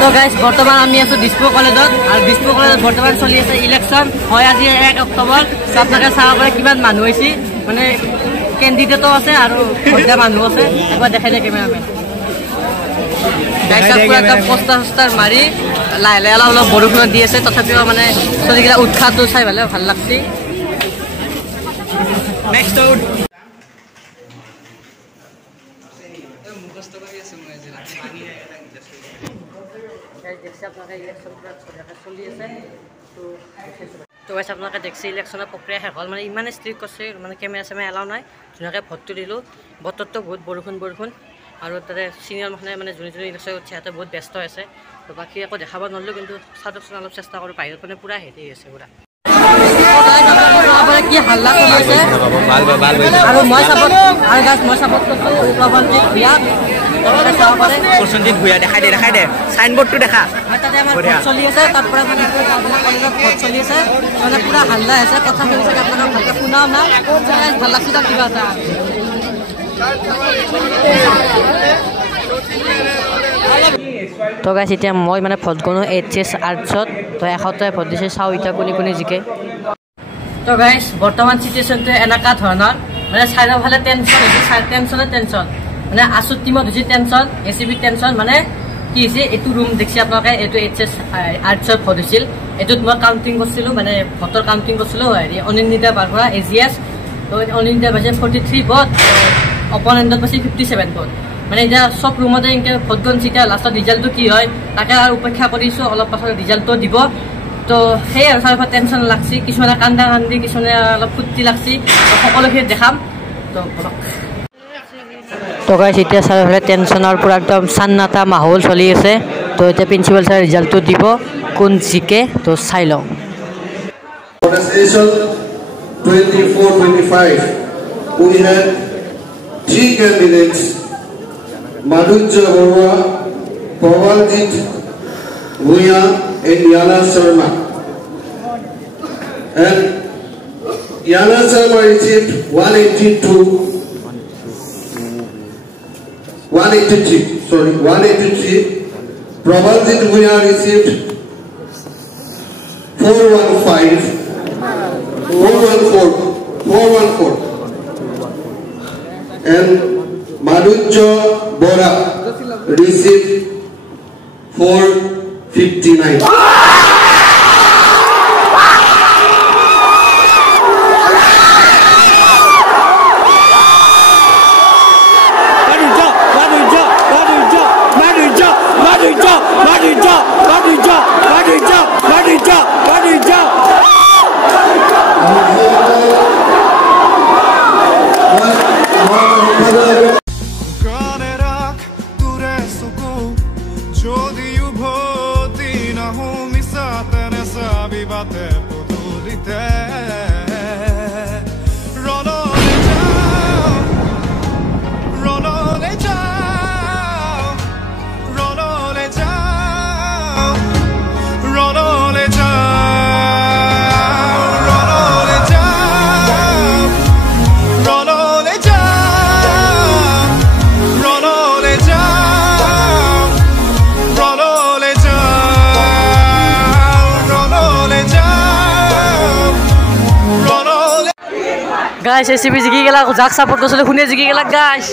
তো গাইজ বৰ্তমান আমি আছো দিছপুৰ কলেজত আৰু দিছপুৰ কলেজত বৰ্তমান চলি আছে ইলেকশ্যন হয় আজি 1 অক্টোবৰ আপোনালোকে চাব পাৰে কিমান মানুহ হৈছে মানে কেণ্ডিডেটো আছে আৰু ভোটা মানুহ আছে একবাৰ দেখাই দিয়ে কেমেৰামেন পোষ্টাৰ মাৰি লাহে লাহে অলপ অলপ বৰষুণ দি আছে তথাপিও মানে চলিগিলা উৎসাহটো চাই ভালে ভাল লাগছে নেক্সট তো গাইছ আপোনালোকে দেখছে ইলেকশ্যনৰ প্ৰক্ৰিয়া শেষ হ'ল মানে ইমানে ষ্ট্ৰিক্ট কৰিছে মানে কেমেৰা চেমেৰা এলাও নাই ধুনীয়াকৈ ভোটটো দিলোঁ বতৰটো বহুত বৰষুণ আৰু তাতে চিনিয়ৰ মানুহে মানে যোনে যোনে ইলেকশ্যন উঠছে সিহঁতে বহুত ব্যস্ত আছে তো বাকী একো দেখাব নোৱাৰিলোঁ কিন্তু চাওকচোন অলপ চেষ্টা কৰোঁ বাহিৰত মানে পূৰা হেৰি আছে পূৰা কি হাল্লা কৰিছে আৰু মই চাপৰ্ট কৰিছোঁ প্ৰভাঞ্জিত ভূঞা দেখাই দে চাইনবোৰ্ডটো দেখা চলি আছে তাৰপৰা মানে কলেজত ভোট চলি আছে মানে পুৰা হাল্লা আছে কথা শুনিছে আপোনালোকক ভালকৈ শুনাও নাই ভাল লাগছে তাত কিবা এটা তো গাইছ এতিয়া মই মানে ভোট গণো HS আৰ্টছত তো এশতে ভোট দিছে চাওঁ এতিয়া কোনে জিকে তো গাইছ বৰ্তমান চিটুৱেশ্যনটো এনেকুৱা ধৰণৰ মানে চাৰিওফালে টেনশ্যন মানে আছুত টিমত হৈছে টেনশ্যন ACB টেনশ্যন মানে কি হৈছে এইটো ৰুম দেখছি আপোনালোকে এইটো HS আৰ্টছত ভোট হৈছিল এইটোত মই কাউণ্টিং কৰিছিলোঁ মানে ভোটৰ কাউণ্টিং কৰিছিলোঁ হেৰি অনিন্দিতা বাৰপৰা AGS তো অনিন্দিতা পাইছে 43 ভোট অপনেণ্টত পাইছে 57 ভোট মানে এতিয়া চব ৰুমতে এনেকৈ ভোট গণিছে এতিয়া লাষ্টত ৰিজাল্টটো কি হয় তাকে আৰু উপেক্ষা কৰিছোঁ অলপ পাছত ৰিজাল্টটো দিব তো সেই আৰু চাৰিওফালে টেনশ্যন লাগছি কিছুমানে কান্দি কিছুমানে অলপ ফূৰ্তি লাগছি সকলোখিনি দেখাম তো বলক তো গাইছ এতিয়া চাৰিওফালে টেনশ্যনৰ পৰা একদম চান্নাটা মাহোল চলি আছে তো এতিয়া প্ৰিন্সিপাল ছাৰে ৰিজাল্টটো দিব কোন জিকে তো চাই লওঁ 24-25 we had 3 candidates Madhujya Barua, Pravanjit Bhuya and Yana Sharma and Yana Sharma received 183 Pravanjit Bhuya received 414 and Madhujya Bora received 459. গাইছ ACB জিকি গেলা যাক সাপোর্ট করছিল শুনে জিকি গেলা গাইছ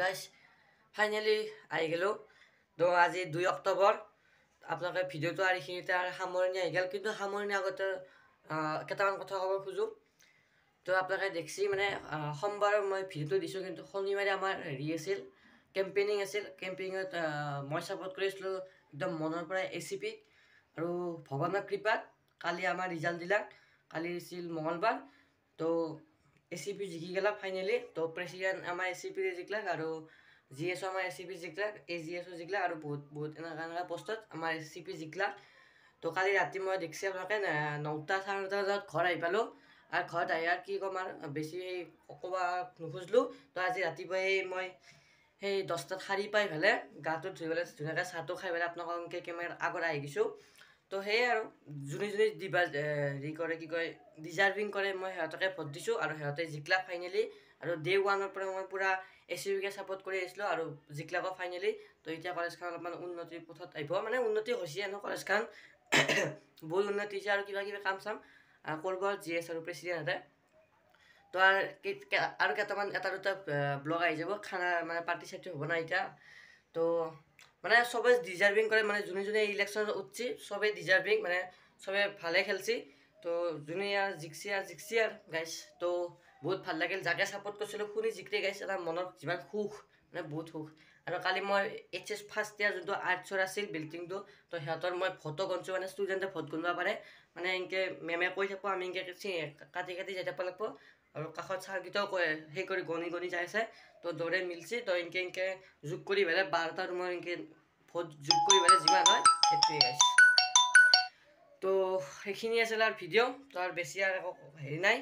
গাইজ ফাইনেলি আহি গ'লোঁ তো আজি 2 অক্টোবৰ আপোনালোকে ভিডিঅ'টো আৰু এইখিনিতে সামৰণি আহি গ'ল কিন্তু সামৰণি আগতে কেইটামান কথা ক'ব খোজোঁ তো আপোনালোকে দেখছি মানে সোমবাৰ মই ভিডিঅ'টো দিছোঁ কিন্তু শনিবাৰে আমাৰ হেৰি আছিল কেম্পেইনিং আছিল কেম্পেইনিঙত মই ছাপোৰ্ট কৰিছিলোঁ একদম মনৰ পৰা ACP আৰু ভগৱানৰ কৃপাত কালি আমাৰ ৰিজাল্ট দিলাক কালি আছিল মঙলবাৰ তো ACP জিকি গেলা ফাইনেলি তো প্ৰেচিডেণ্ট আমাৰ ACP জিকলাক আৰু GSO আমাৰ ACP জিকলাক AGSO জিকলাক আৰু বহুত এনেকুৱা পোষ্টত আমাৰ ACP জিকলাক তো কালি ৰাতি মই দেখছি আপোনালোকে 9টা 9:30 বজাত ঘৰ আহি পালোঁ আৰু ঘৰত আহি আৰু কি ক'ম আৰু বেছি ক'ব নোখোজলোঁ তো আজি ৰাতিপুৱাই মই সেই 10টাত সাৰি পাই পেলাই গাটো ধুই পেলাই ধুনীয়াকৈ চাহটো খাই পেলাই আপোনালোকে কেমেৰাৰ আগত আহি গৈছোঁ তো সেয়ে আৰু যোনে দিবা হেৰি কৰে কি কয় ডিজাৰ্ভিং কৰে মই সিহঁতকে ভোট দিছোঁ আৰু সিহঁতে জিকলাক ফাইনেলি আৰু ডে 1ৰ পৰা মই পূৰা ACPকে ছাপোৰ্ট কৰি আহিছিলোঁ আৰু জিকলাকো ফাইনেলি তো এতিয়া কলেজখন অলপমান উন্নতিৰ পথত আহিব মানে উন্নতি হৈছে ন কলেজখন বহুত উন্নতি হৈছে আৰু কিবা কাম চাম কৰিব GS আৰু প্ৰেচিডেণ্টে তো আৰু কেইটামান এটা দুটা ব্লগ আহি যাব খানা মানে পাৰ্টি চাৰ্টি হ'ব না এতিয়া তো মানে চবে ডিজাৰ্ভিং কৰে মানে যোনে ইলেকশ্যনত উঠছি চবে ডিজাৰ্ভিং মানে চবে ভালে খেলছি তো যোনে জিকছি আৰু গাইছ তো বহুত ভাল লাগিল যাকে ছাপোৰ্ট কৰিছিলোঁ শুনি জিকি গাইছ এটা মনৰ যিমান সুখ মানে বহুত সুখ আৰু কালি মই HS ফাৰ্ষ্ট ইয়াৰ যোনটো আৰ্টছৰ আছিল বিল্ডিংটো তো সিহঁতৰ মই ফটো গণছোঁ মানে ষ্টুডেণ্টে ভোট গণিব পাৰে মানে এনেকৈ মেমে কৈ থাকোঁ আমি এনেকৈ কাটি যাই থাকিব লাগিব আৰু কাষত ছাৰকেইটাও কয় সেই কৰি গণি যাই আছে তো দৌৰে মিলছি তো এনেকৈ যোগ কৰি পেলাই 12টা ৰুমৰ এনেকৈ ভোট যোগ কৰি পেলাই যিমান হয় সেইটোৱে গাইছ তো সেইখিনি আছিল আৰু ভিডিঅ' তো আৰু বেছি আৰু একো হেৰি নাই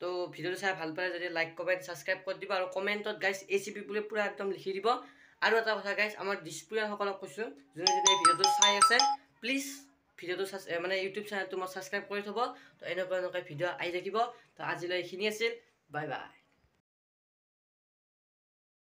তো ভিডিঅ'টো চাই ভাল পালে যদি লাইক কমেণ্ট ছাবস্ক্ৰাইব কৰি দিব আৰু কমেণ্টত গাইছ ACP বুলি পূৰা একদম লিখি দিব আৰু এটা কথা গাইছ আমাৰ ডিছপ্লেয়াৰসকলক কৈছোঁ যোনে এই ভিডিঅ'টো চাই আছে প্লিজ ভিডিঅ'টো মানে ইউটিউব চেনেলটো মই ছাবস্ক্ৰাইব কৰি থ'ব তো এনেকুৱা ভিডিঅ' আহি থাকিব তো আজিলৈ এইখিনি আছিল বাই বাই